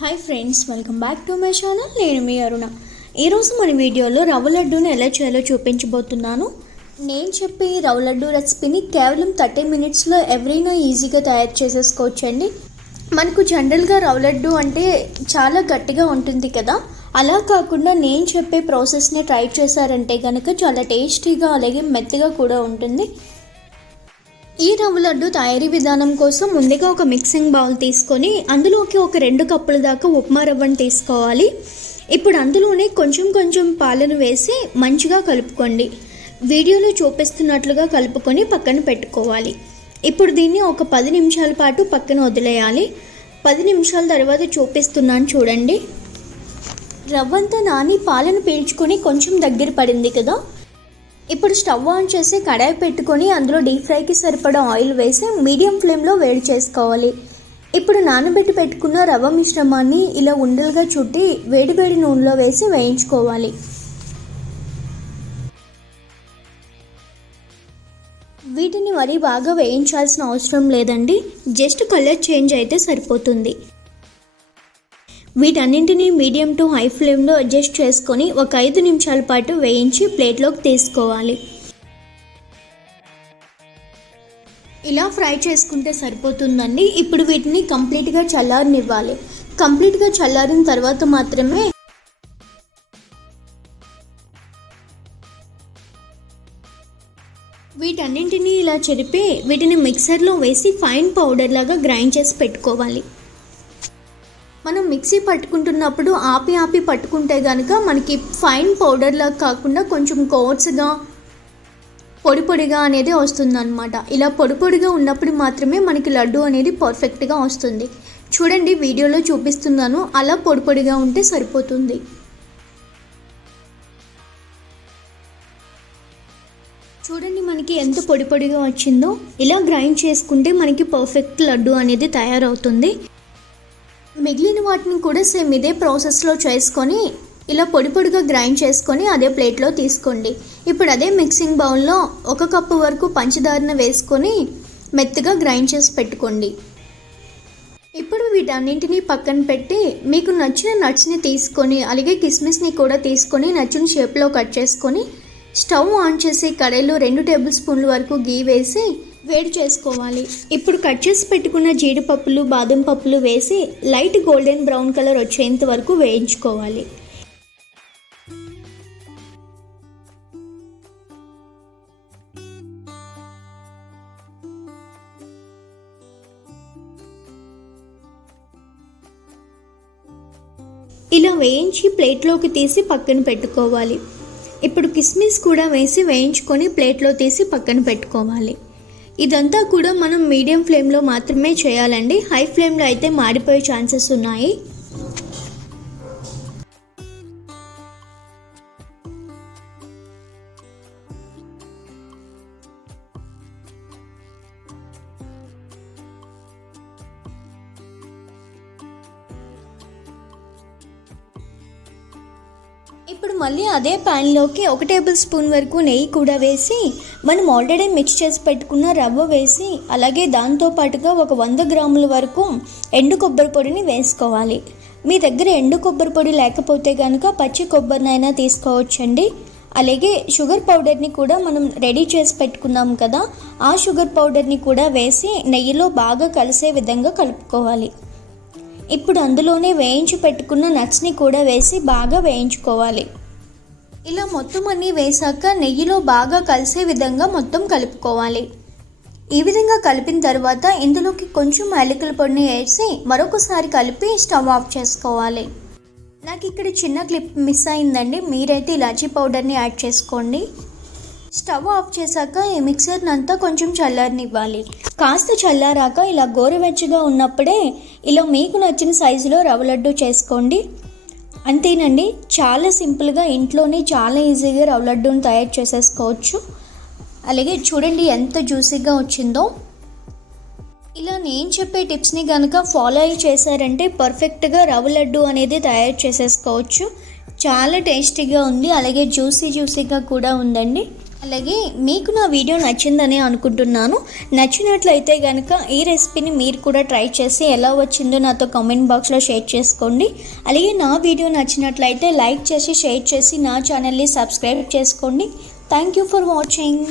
Hi friends, welcome back to my channel. నేను మీ అరుణ. ఈరోజు మన వీడియోలో రవ్వ లడ్డూని ఎలా చేయాలో చూపించబోతున్నాను. నేను చెప్పే రవ్వ లడ్డూ రెసిపీని కేవలం 30 మినిట్స్లో ఎవరైనా ఈజీగా తయారు చేసేసుకోవచ్చండి. మనకు జనరల్గా రవ్వ లడ్డూ అంటే చాలా గట్టిగా ఉంటుంది కదా, అలా కాకుండా నేను చెప్పే ప్రాసెస్ని ట్రై చేశారంటే కనుక చాలా టేస్టీగా అలాగే మెత్తగా కూడా ఉంటుంది. ఈ రవ్వ లడ్డు తయారీ విధానం కోసం ముందుగా ఒక మిక్సింగ్ బౌల్ తీసుకొని అందులోకి ఒక 2 కప్పుల దాకా ఉప్మా రవ్వను తీసుకోవాలి. ఇప్పుడు అందులోనే కొంచెం కొంచెం పాలను వేసి మంచిగా కలుపుకోండి. వీడియోలో చూపిస్తున్నట్లుగా కలుపుకొని పక్కన పెట్టుకోవాలి. ఇప్పుడు దీన్ని ఒక 10 నిమిషాల పాటు పక్కన వదిలేయాలి. 10 నిమిషాల తర్వాత చూపిస్తున్నాను చూడండి. రవ్వంతా నాని పాలను పీల్చుకొని కొంచెం దగ్గర పడింది కదా. ఇప్పుడు స్టవ్ ఆన్ చేసి కడాయి పెట్టుకొని అందులో డీప్ ఫ్రైకి సరిపడా ఆయిల్ వేసి మీడియం ఫ్లేమ్లో వేడి చేసుకోవాలి. ఇప్పుడు నానబెట్టి పెట్టుకున్న రవ్వ మిశ్రమాన్ని ఇలా ఉండలుగా చుట్టి వేడివేడి నూనెలో వేసి వేయించుకోవాలి. వీటిని మరీ బాగా వేయించాల్సిన అవసరం లేదండి, జస్ట్ కలర్ చేంజ్ అయితే సరిపోతుంది. వీటన్నింటినీ మీడియం టు హై ఫ్లేమ్లో అడ్జస్ట్ చేసుకొని ఒక 5 నిమిషాల పాటు వేయించి ప్లేట్లోకి తీసుకోవాలి. ఇలా ఫ్రై చేసుకుంటే సరిపోతుందండి. ఇప్పుడు వీటిని కంప్లీట్గా చల్లారనివ్వాలి. కంప్లీట్గా చల్లారిన తర్వాత మాత్రమే వీటన్నింటినీ ఇలా చెరిపి వీటిని మిక్సర్లో వేసి ఫైన్ పౌడర్ లాగా గ్రైండ్ చేసి పెట్టుకోవాలి. మనం మిక్సీ పట్టుకుంటున్నప్పుడు ఆపి పట్టుకుంటే కనుక మనకి ఫైన్ పౌడర్లా కాకుండా కొంచెం కోర్స్గా పొడిగా అనేది వస్తుందన్నమాట. ఇలా పొడిగా ఉన్నప్పుడు మాత్రమే మనకి లడ్డు అనేది పర్ఫెక్ట్గా వస్తుంది. చూడండి, వీడియోలో చూపిస్తున్నాను, అలా పొడిగా ఉంటే సరిపోతుంది. చూడండి మనకి ఎంత పొడిగా వచ్చిందో. ఇలా గ్రైండ్ చేసుకుంటే మనకి పర్ఫెక్ట్ లడ్డు అనేది తయారవుతుంది. మిగిలిన వాటిని కూడా సేమ్ ఇదే ప్రాసెస్లో చేసుకొని ఇలా పొడిగా గ్రైండ్ చేసుకొని అదే ప్లేట్లో తీసుకోండి. ఇప్పుడు అదే మిక్సింగ్ బౌల్లో 1 కప్పు వరకు పంచదారను వేసుకొని మెత్తగా గ్రైండ్ చేసి పెట్టుకోండి. ఇప్పుడు వీటన్నింటినీ పక్కన పెట్టి మీకు నచ్చిన నట్స్ని తీసుకొని అలాగే కిస్మిస్ని కూడా తీసుకొని నచ్చిన షేప్లో కట్ చేసుకొని స్టవ్ ఆన్ చేసి కడాయిలో 2 టేబుల్ స్పూన్ల వరకు గీ వేసి వేడి చేసుకోవాలి. ఇప్పుడు కట్ చేసి పెట్టుకున్న జీడిపప్పులు బాదం పప్పులు వేసి లైట్ గోల్డెన్ బ్రౌన్ కలర్ వచ్చేంత వరకు వేయించుకోవాలి. ఇలా వేయించి ప్లేట్లోకి తీసి పక్కన పెట్టుకోవాలి. ఇప్పుడు కిస్మిస్ కూడా వేసి వేయించుకొని ప్లేట్లో తీసి పక్కన పెట్టుకోవాలి. ఇదంతా కూడా మనం మీడియం ఫ్లేమ్లో మాత్రమే చేయాలండి. హై ఫ్లేమ్లో అయితే మాడిపోయే ఛాన్సెస్ ఉన్నాయి. ఇప్పుడు మళ్ళీ అదే ప్యాన్లోకి 1 టేబుల్ స్పూన్ వరకు నెయ్యి కూడా వేసి మనం ఆల్రెడీ మిక్స్ చేసి పెట్టుకున్న రవ్వ వేసి అలాగే దాంతోపాటుగా ఒక 100 గ్రాముల వరకు ఎండు కొబ్బరి పొడిని వేసుకోవాలి. మీ దగ్గర ఎండు కొబ్బరి పొడి లేకపోతే కనుక పచ్చి కొబ్బరినైనా తీసుకోవచ్చండి. అలాగే షుగర్ పౌడర్ని కూడా మనం రెడీ చేసి పెట్టుకున్నాం కదా, ఆ షుగర్ పౌడర్ని కూడా వేసి నెయ్యిలో బాగా కలిసే విధంగా కలుపుకోవాలి. ఇప్పుడు అందులోనే వేయించి పెట్టుకున్న నట్స్ని కూడా వేసి బాగా వేయించుకోవాలి. ఇలా మొత్తం అన్నీ వేసాక నెయ్యిలో బాగా కలిసే విధంగా మొత్తం కలుపుకోవాలి. ఈ విధంగా కలిపిన తర్వాత ఇందులోకి కొంచెం యాలకుల పొడిని వేసి మరొకసారి కలిపి స్టవ్ ఆఫ్ చేసుకోవాలి. నాకు ఇక్కడ చిన్న క్లిప్ మిస్ అయిందండి, మీరైతే ఇలాచీ పౌడర్ని యాడ్ చేసుకోండి. స్టవ్ ఆఫ్ చేశాక ఈ మిక్సర్ని అంతా కొంచెం చల్లారనివ్వాలి. కాస్త చల్లారాక ఇలా గోరువెచ్చగా ఉన్నప్పుడే ఇలా మీకు నచ్చిన సైజులో రవ్వ లడ్డు చేసుకోండి. అంతేనండి, చాలా సింపుల్గా ఇంట్లోనే చాలా ఈజీగా రవ్వ లడ్డూని తయారు చేసేసుకోవచ్చు. అలాగే చూడండి ఎంత జ్యూసీగా వచ్చిందో. ఇలా నేను చెప్పే టిప్స్ని కనుక ఫాలో అయ్యి చేశారంటే పర్ఫెక్ట్గా రవ్వ లడ్డు అనేది తయారు చేసేసుకోవచ్చు. చాలా టేస్టీగా ఉంది, అలాగే జ్యూసీగా కూడా ఉందండి. అలాగే మీకు నా వీడియో నచ్చిందని అనుకుంటున్నాను. నచ్చినట్లయితే కనుక ఈ రెసిపీని మీరు కూడా ట్రై చేసి ఎలా వచ్చిందో నాతో కామెంట్ బాక్స్లో షేర్ చేసుకోండి. అలాగే నా వీడియో నచ్చినట్లయితే లైక్ చేసి షేర్ చేసి నా ఛానల్ని సబ్స్క్రైబ్ చేసుకోండి. Thank you for watching.